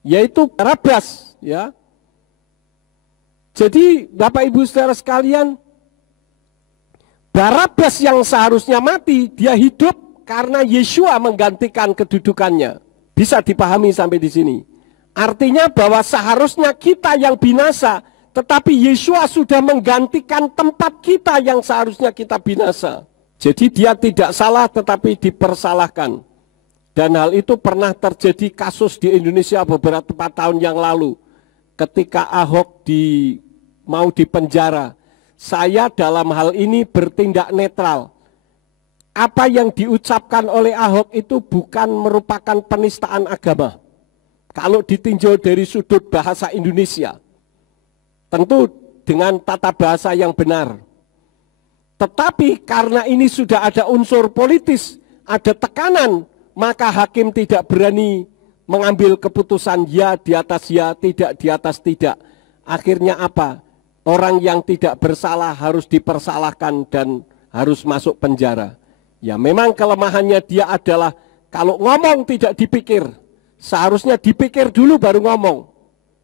yaitu Barabas, ya. Jadi Bapak Ibu saudara sekalian, Barabas yang seharusnya mati, dia hidup karena Yesua menggantikan kedudukannya. Bisa dipahami sampai di sini. Artinya bahwa seharusnya kita yang binasa, tetapi Yesua sudah menggantikan tempat kita yang seharusnya kita binasa. Jadi dia tidak salah tetapi dipersalahkan. Dan hal itu pernah terjadi kasus di Indonesia beberapa tahun yang lalu. Ketika Ahok mau dipenjara, saya dalam hal ini bertindak netral. Apa yang diucapkan oleh Ahok itu bukan merupakan penistaan agama. Kalau ditinjau dari sudut bahasa Indonesia, tentu dengan tata bahasa yang benar. Tetapi karena ini sudah ada unsur politis, ada tekanan, maka hakim tidak berani mengambil keputusan ya di atas ya, tidak di atas tidak. Akhirnya apa? Orang yang tidak bersalah harus dipersalahkan dan harus masuk penjara. Ya memang kelemahannya dia adalah kalau ngomong tidak dipikir. Seharusnya dipikir dulu baru ngomong.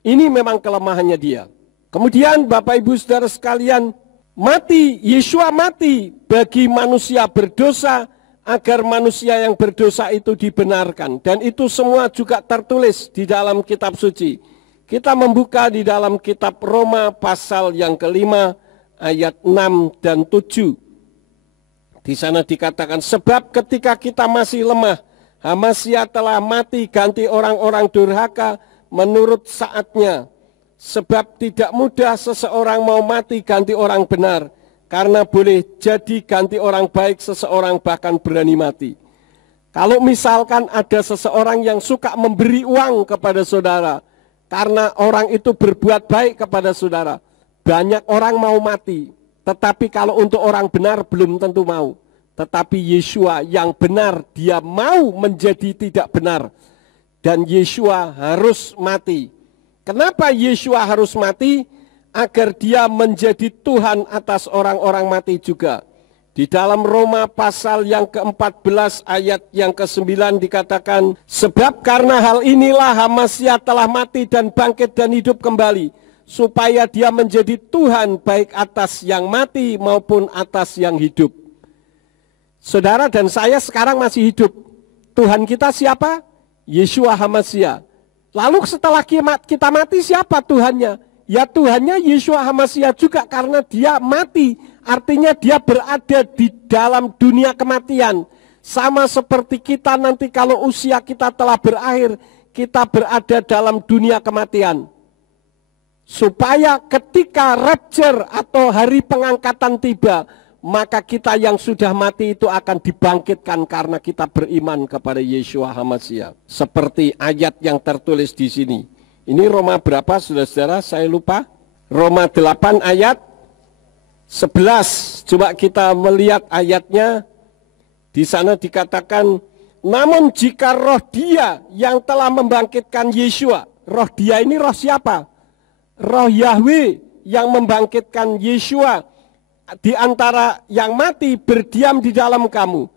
Ini memang kelemahannya dia. Kemudian Bapak Ibu Saudara sekalian, mati, Yesua mati bagi manusia berdosa, agar manusia yang berdosa itu dibenarkan. Dan itu semua juga tertulis di dalam kitab suci. Kita membuka di dalam kitab Roma pasal yang kelima ayat 6 dan 7. Di sana dikatakan, sebab ketika kita masih lemah, Hamasya telah mati ganti orang-orang durhaka menurut saatnya. Sebab tidak mudah seseorang mau mati ganti orang benar. Karena boleh jadi ganti orang baik seseorang bahkan berani mati. Kalau misalkan ada seseorang yang suka memberi uang kepada saudara, karena orang itu berbuat baik kepada saudara, banyak orang mau mati. Tetapi kalau untuk orang benar belum tentu mau. Tetapi Yesua yang benar, dia mau menjadi tidak benar. Dan Yesua harus mati. Kenapa Yesua harus mati? Agar dia menjadi Tuhan atas orang-orang mati juga. Di dalam Roma pasal yang ke-14 ayat yang ke-9 dikatakan, sebab karena hal inilah Hamasya telah mati dan bangkit dan hidup kembali, supaya dia menjadi Tuhan baik atas yang mati maupun atas yang hidup. Saudara dan saya sekarang masih hidup. Tuhan kita siapa? Yesua Hamasya. Lalu setelah kita mati siapa Tuhannya? Ya Tuhannya Yesua Hamasya juga karena dia mati. Artinya dia berada di dalam dunia kematian. Sama seperti kita nanti kalau usia kita telah berakhir, kita berada dalam dunia kematian. Supaya ketika rapture atau hari pengangkatan tiba, maka kita yang sudah mati itu akan dibangkitkan karena kita beriman kepada Yesua Hamasya. Seperti ayat yang tertulis di sini. Ini Roma berapa saudara-saudara? Saya lupa. Roma 8 ayat 11. Coba kita melihat ayatnya. Di sana dikatakan, namun jika roh dia yang telah membangkitkan Yesua. Roh dia ini roh siapa? Roh Yahweh yang membangkitkan Yesua di antara yang mati berdiam di dalam kamu.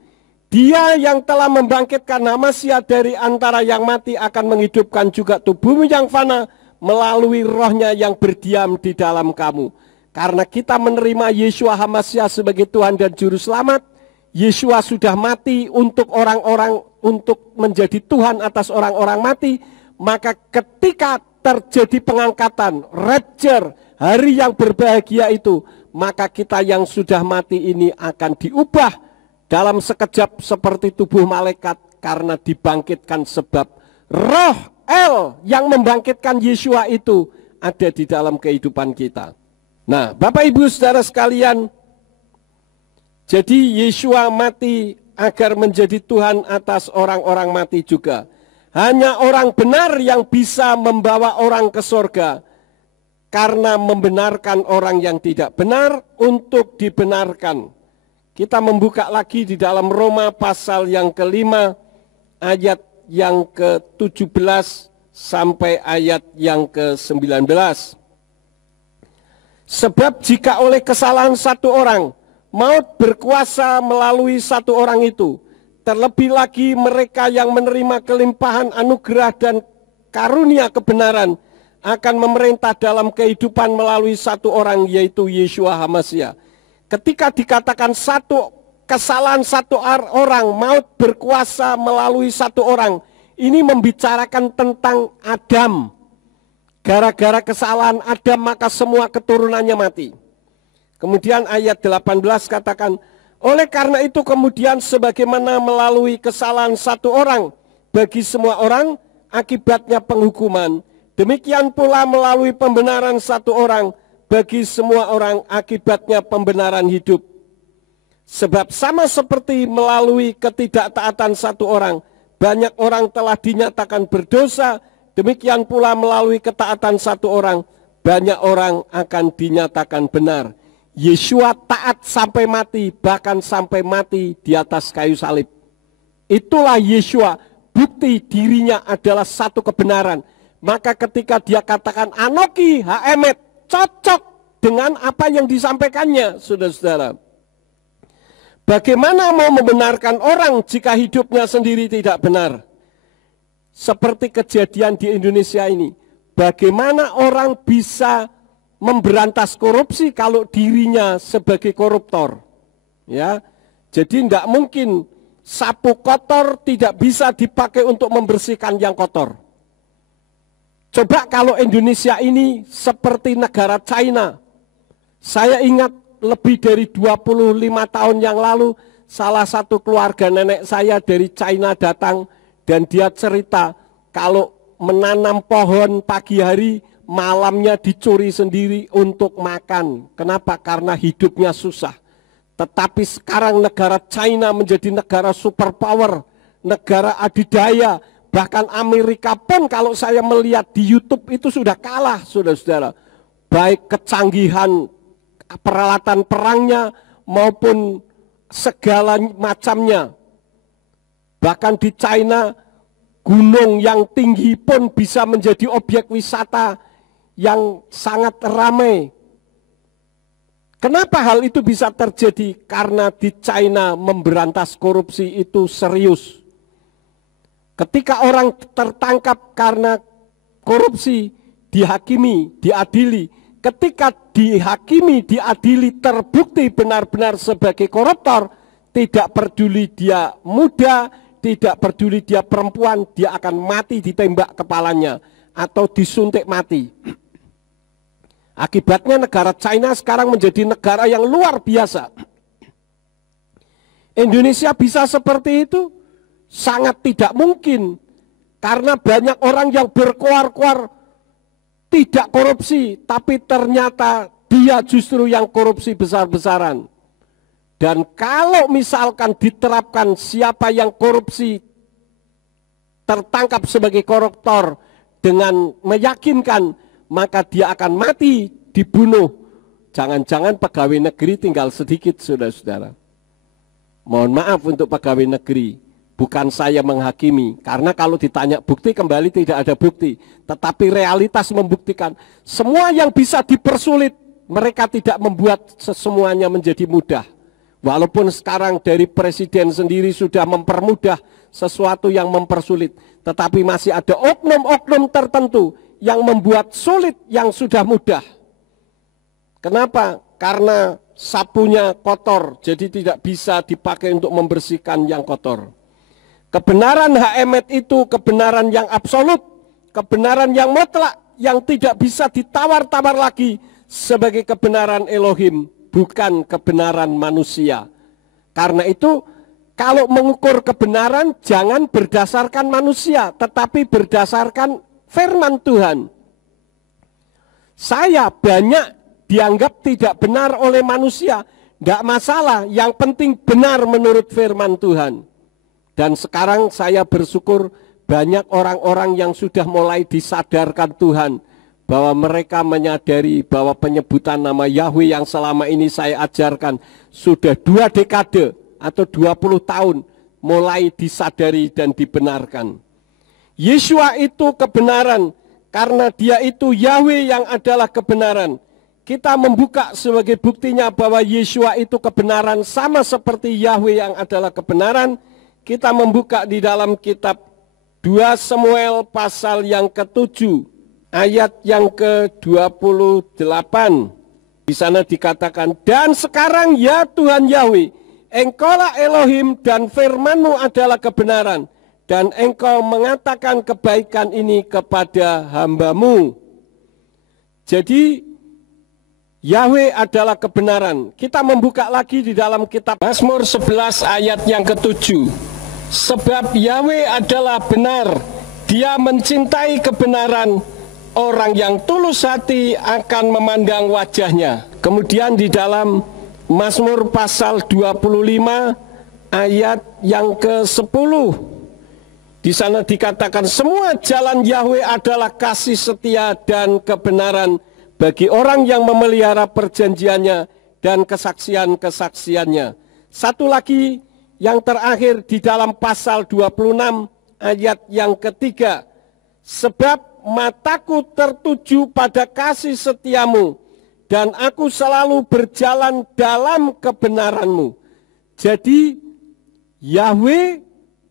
Dia yang telah membangkitkan Hamasya dari antara yang mati akan menghidupkan juga tubuhmu yang fana melalui rohnya yang berdiam di dalam kamu. Karena kita menerima Yesua Hamasya sebagai Tuhan dan Juru Selamat, Yesua sudah mati untuk orang-orang, untuk menjadi Tuhan atas orang-orang mati, maka ketika terjadi pengangkatan, rapture, hari yang berbahagia itu, maka kita yang sudah mati ini akan diubah dalam sekejap seperti tubuh malaikat karena dibangkitkan sebab roh El yang membangkitkan Yesua itu ada di dalam kehidupan kita. Nah, Bapak Ibu Saudara sekalian, jadi Yesua mati agar menjadi Tuhan atas orang-orang mati juga. Hanya orang benar yang bisa membawa orang ke surga karena membenarkan orang yang tidak benar untuk dibenarkan. Kita membuka lagi di dalam Roma pasal yang kelima ayat yang ke-17 sampai ayat yang ke-19. Sebab jika oleh kesalahan satu orang maut berkuasa melalui satu orang itu, terlebih lagi mereka yang menerima kelimpahan anugerah dan karunia kebenaran akan memerintah dalam kehidupan melalui satu orang, yaitu Yeshua HaMashiach. Ketika dikatakan satu kesalahan satu orang, maut berkuasa melalui satu orang, ini membicarakan tentang Adam. Gara-gara kesalahan Adam maka semua keturunannya mati. Kemudian ayat 18 katakan, oleh karena itu kemudian sebagaimana melalui kesalahan satu orang, bagi semua orang akibatnya penghukuman, demikian pula melalui pembenaran satu orang, bagi semua orang akibatnya pembenaran hidup. Sebab sama seperti melalui ketidaktaatan satu orang, banyak orang telah dinyatakan berdosa, demikian pula melalui ketaatan satu orang, banyak orang akan dinyatakan benar. Yeshua taat sampai mati, bahkan sampai mati di atas kayu salib. Itulah Yeshua, bukti dirinya adalah satu kebenaran. Maka ketika dia katakan Anoki ha-emet, cocok dengan apa yang disampaikannya, saudara-saudara. Bagaimana mau membenarkan orang jika hidupnya sendiri tidak benar? Seperti kejadian di Indonesia ini. Bagaimana orang bisa memberantas korupsi kalau dirinya sebagai koruptor? Ya, jadi tidak mungkin sapu kotor tidak bisa dipakai untuk membersihkan yang kotor. Coba kalau Indonesia ini seperti negara China. Saya ingat lebih dari 25 tahun yang lalu, salah satu keluarga nenek saya dari China datang dan dia cerita kalau menanam pohon pagi hari, malamnya dicuri sendiri untuk makan. Kenapa? Karena hidupnya susah. Tetapi sekarang negara China menjadi negara superpower, negara adidaya. Bahkan Amerika pun kalau saya melihat di YouTube itu sudah kalah, saudara-saudara. Baik kecanggihan peralatan perangnya maupun segala macamnya. Bahkan di China gunung yang tinggi pun bisa menjadi objek wisata yang sangat ramai. Kenapa hal itu bisa terjadi? Karena di China memberantas korupsi itu serius. Ketika orang tertangkap karena korupsi, dihakimi, diadili. Ketika dihakimi, diadili, terbukti benar-benar sebagai koruptor, tidak peduli dia muda, tidak peduli dia perempuan, dia akan mati ditembak kepalanya atau disuntik mati. Akibatnya negara China sekarang menjadi negara yang luar biasa. Indonesia bisa seperti itu? Sangat tidak mungkin. Karena banyak orang yang berkoar-koar tidak korupsi, tapi ternyata dia justru yang korupsi besar-besaran. Dan kalau misalkan diterapkan siapa yang korupsi tertangkap sebagai koruptor dengan meyakinkan, maka dia akan mati, dibunuh. Jangan-jangan pegawai negeri tinggal sedikit, saudara-saudara. Mohon maaf untuk pegawai negeri, bukan saya menghakimi. Karena kalau ditanya bukti kembali tidak ada bukti. Tetapi realitas membuktikan semua yang bisa dipersulit, mereka tidak membuat semuanya menjadi mudah. Walaupun sekarang dari presiden sendiri sudah mempermudah sesuatu yang mempersulit, tetapi masih ada oknum-oknum tertentu yang membuat sulit yang sudah mudah. Kenapa? Karena sapunya kotor, jadi tidak bisa dipakai untuk membersihkan yang kotor. Kebenaran Haemet itu kebenaran yang absolut, kebenaran yang mutlak, yang tidak bisa ditawar-tawar lagi sebagai kebenaran Elohim. Bukan kebenaran manusia. Karena itu kalau mengukur kebenaran jangan berdasarkan manusia, tetapi berdasarkan firman Tuhan. Saya banyak dianggap tidak benar oleh manusia, tidak masalah, yang penting benar menurut firman Tuhan. Dan sekarang saya bersyukur banyak orang-orang yang sudah mulai disadarkan Tuhan, bahwa mereka menyadari bahwa penyebutan nama Yahweh yang selama ini saya ajarkan sudah 2 dekade atau 20 tahun mulai disadari dan dibenarkan. Yeshua itu kebenaran karena dia itu Yahweh yang adalah kebenaran. Kita membuka sebagai buktinya bahwa Yeshua itu kebenaran sama seperti Yahweh yang adalah kebenaran. Kita membuka di dalam kitab 2 Samuel pasal yang ke-7. ayat yang ke-28. Di sana dikatakan, dan sekarang ya Tuhan Yahweh, Engkaulah Elohim dan firman-Mu adalah kebenaran, dan Engkau mengatakan kebaikan ini kepada hamba-Mu. Jadi Yahweh adalah kebenaran. Kita membuka lagi di dalam kitab Mazmur 11 ayat yang ke-7. Sebab Yahweh adalah benar, Dia mencintai kebenaran, orang yang tulus hati akan memandang wajahnya. Kemudian di dalam Mazmur pasal 25 ayat yang ke-10, di sana dikatakan semua jalan Yahweh adalah kasih setia dan kebenaran bagi orang yang memelihara perjanjiannya dan kesaksian-kesaksiannya. Satu lagi yang terakhir di dalam pasal 26 ayat yang ketiga. Sebab mataku tertuju pada kasih setiamu, dan aku selalu berjalan dalam kebenaran-Mu. Jadi Yahweh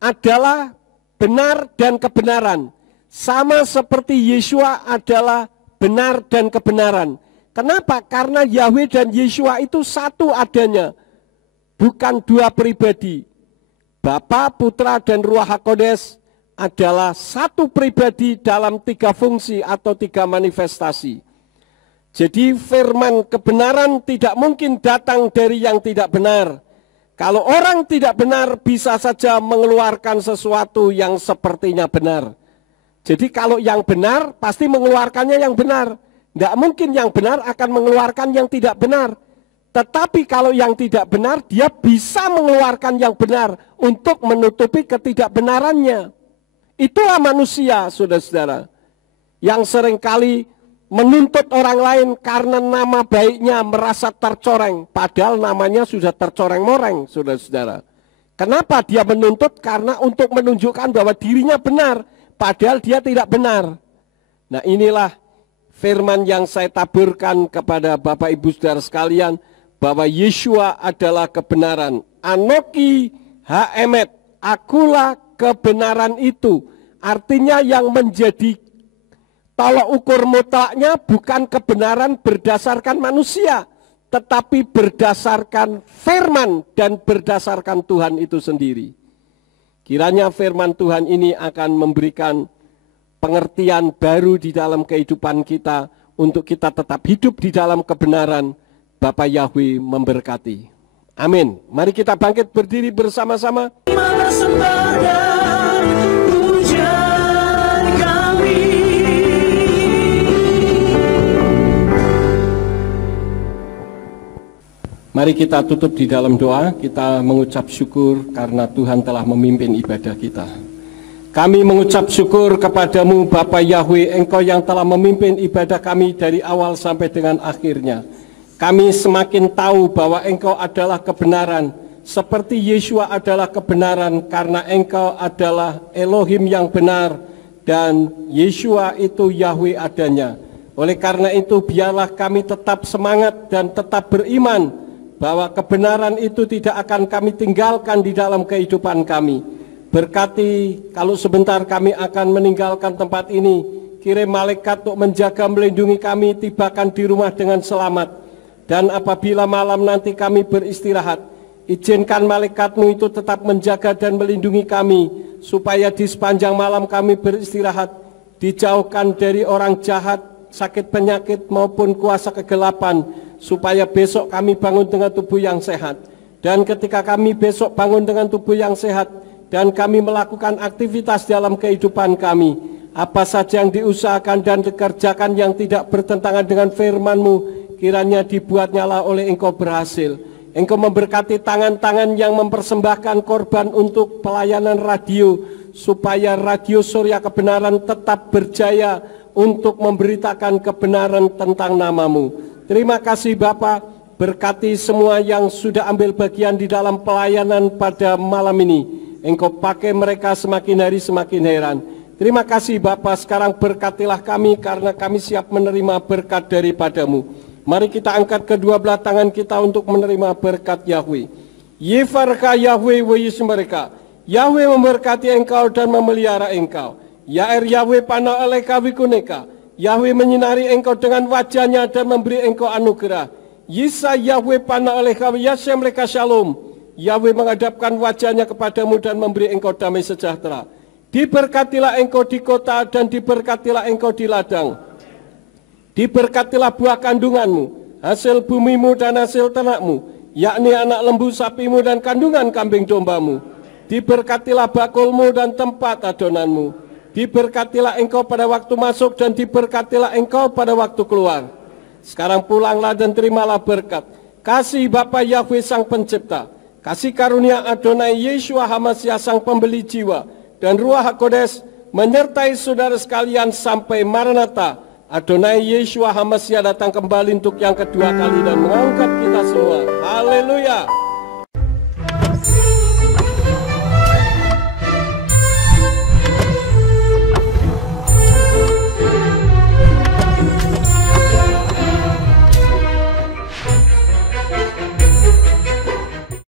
adalah benar dan kebenaran. Sama seperti Yeshua adalah benar dan kebenaran. Kenapa? Karena Yahweh dan Yeshua itu satu adanya, bukan dua pribadi. Bapa, Putra, dan Ruach HaKodes adalah satu pribadi dalam tiga fungsi atau tiga manifestasi. Jadi firman kebenaran tidak mungkin datang dari yang tidak benar. Kalau orang tidak benar bisa saja mengeluarkan sesuatu yang sepertinya benar. Jadi kalau yang benar pasti mengeluarkannya yang benar. Tidak mungkin yang benar akan mengeluarkan yang tidak benar. Tetapi kalau yang tidak benar dia bisa mengeluarkan yang benar untuk menutupi ketidakbenarannya. Itulah manusia, saudara-saudara, yang seringkali menuntut orang lain karena nama baiknya merasa tercoreng, padahal namanya sudah tercoreng-moreng, saudara-saudara. Kenapa dia menuntut? Karena untuk menunjukkan bahwa dirinya benar, padahal dia tidak benar. Nah, inilah firman yang saya taburkan kepada Bapak Ibu Saudara sekalian, bahwa Yeshua adalah kebenaran. Anoki ha-emet, akulah kebenaran itu. Artinya yang menjadi tolak ukur mutlaknya bukan kebenaran berdasarkan manusia, tetapi berdasarkan firman dan berdasarkan Tuhan itu sendiri. Kiranya firman Tuhan ini akan memberikan pengertian baru di dalam kehidupan kita untuk kita tetap hidup di dalam kebenaran. Bapa Yahweh memberkati. Amin. Mari kita bangkit berdiri bersama-sama. Mari kita tutup di dalam doa, kita mengucap syukur karena Tuhan telah memimpin ibadah kita. Kami mengucap syukur kepadamu Bapa Yahweh, Engkau yang telah memimpin ibadah kami dari awal sampai dengan akhirnya. Kami semakin tahu bahwa Engkau adalah kebenaran, seperti Yeshua adalah kebenaran karena Engkau adalah Elohim yang benar dan Yeshua itu Yahweh adanya. Oleh karena itu biarlah kami tetap semangat dan tetap beriman bahwa kebenaran itu tidak akan kami tinggalkan di dalam kehidupan kami. Berkati kalau sebentar kami akan meninggalkan tempat ini, kirim malaikat untuk menjaga melindungi kami, tibakan di rumah dengan selamat. Dan apabila malam nanti kami beristirahat, izinkan malaikat-Mu itu tetap menjaga dan melindungi kami, supaya di sepanjang malam kami beristirahat, dijauhkan dari orang jahat, sakit penyakit maupun kuasa kegelapan, supaya besok kami bangun dengan tubuh yang sehat. Dan ketika kami besok bangun dengan tubuh yang sehat, dan kami melakukan aktivitas dalam kehidupan kami, apa saja yang diusahakan dan dikerjakan yang tidak bertentangan dengan firman-Mu, kiranya dibuatnyalah oleh Engkau berhasil. Engkau memberkati tangan-tangan yang mempersembahkan korban untuk pelayanan radio, supaya radio Surya Kebenaran tetap berjaya untuk memberitakan kebenaran tentang nama-Mu. Terima kasih Bapa, berkati semua yang sudah ambil bagian di dalam pelayanan pada malam ini. Engkau pakai mereka semakin hari semakin heran. Terima kasih Bapa, sekarang berkatilah kami karena kami siap menerima berkat daripada-Mu. Mari kita angkat kedua belah tangan kita untuk menerima berkat Yahweh. Yefarka Yahweh wa yismereka. Yahweh memberkati engkau dan memelihara engkau. Yair Yahweh pana aleka wikuneka. Yahweh menyinari engkau dengan wajahnya dan memberi engkau anugerah. Yisa Yahweh panah oleh kau, Yashem mereka shalom. Yahweh menghadapkan wajahnya kepadamu dan memberi engkau damai sejahtera. Diberkatilah engkau di kota dan diberkatilah engkau di ladang. Diberkatilah buah kandunganmu, hasil bumimu dan hasil ternakmu, yakni anak lembu sapimu dan kandungan kambing dombamu. Diberkatilah bakulmu dan tempat adonanmu. Diberkatilah engkau pada waktu masuk dan diberkatilah engkau pada waktu keluar. Sekarang pulanglah dan terimalah berkat. Kasih Bapa Yahweh Sang Pencipta, kasih karunia Adonai Yeshua HaMashiach Sang Pembeli jiwa, dan Ruach HaKodes menyertai saudara sekalian sampai Maranatha. Adonai Yeshua HaMashiach datang kembali untuk yang kedua kali dan mengangkat kita semua. Haleluya.